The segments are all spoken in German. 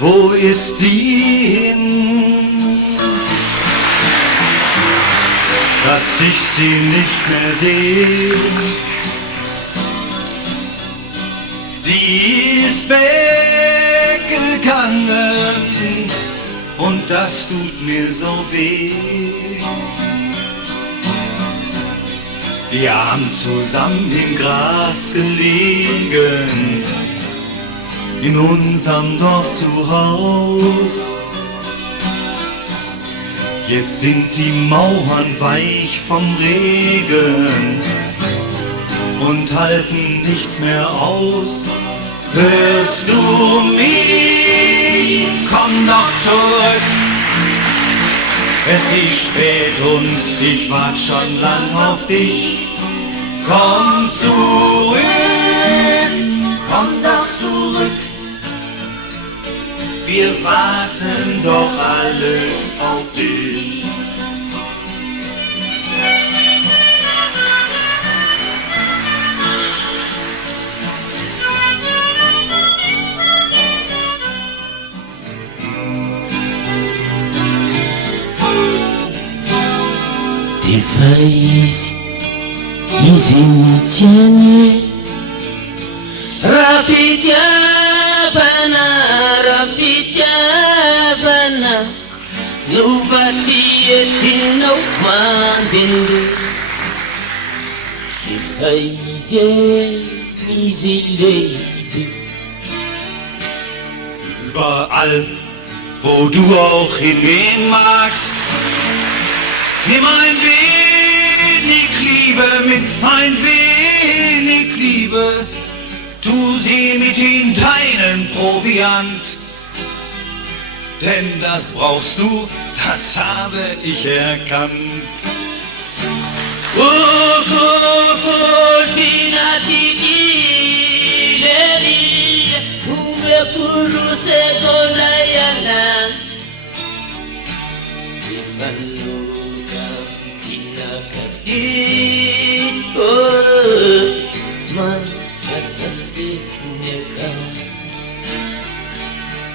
wo ist sie hin? Dass ich sie nicht mehr sehe. Sie ist weggegangen und das tut mir so weh. Wir haben zusammen im Gras gelegen, in unserem Dorf zu Haus. Jetzt sind die Mauern weich vom Regen und halten nichts mehr aus. Hörst du mich? Komm doch zurück. Es ist spät und ich wart schon lang auf dich. Komm zurück, komm doch zurück. Wir warten doch alle auf dich. Des feuilles, izay Rafitiavana, Rafitiavana, no vatietinao mandehandeha. Des feuilles, izay lehibe. Überall, wo du auch hingehen magst, nimm ein wenig Liebe mit, ein wenig Liebe. Tu sie mit in deinen Proviant, denn das brauchst du, das habe ich erkannt.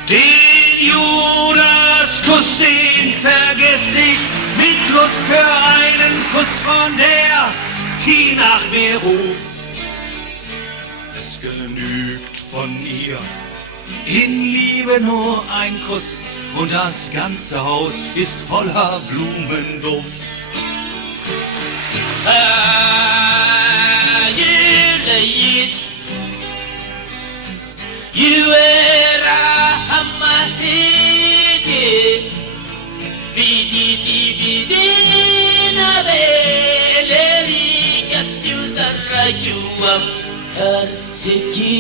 Den Judaskuss, den vergiss ich mit Lust für einen Kuss von der, die nach mir ruft. Es genügt von ihr, in Liebe nur ein Kuss und das ganze Haus ist voller Blumenduft. You amatete, viditi vidina beleri, katu sarrajuam tarsiki.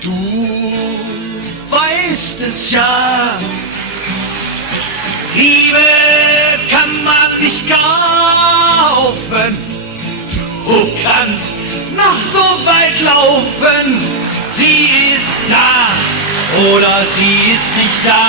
Du weißt es ja, Liebe kann man nicht kaufen. Du kannst noch so weit laufen, sie ist da oder sie ist nicht da.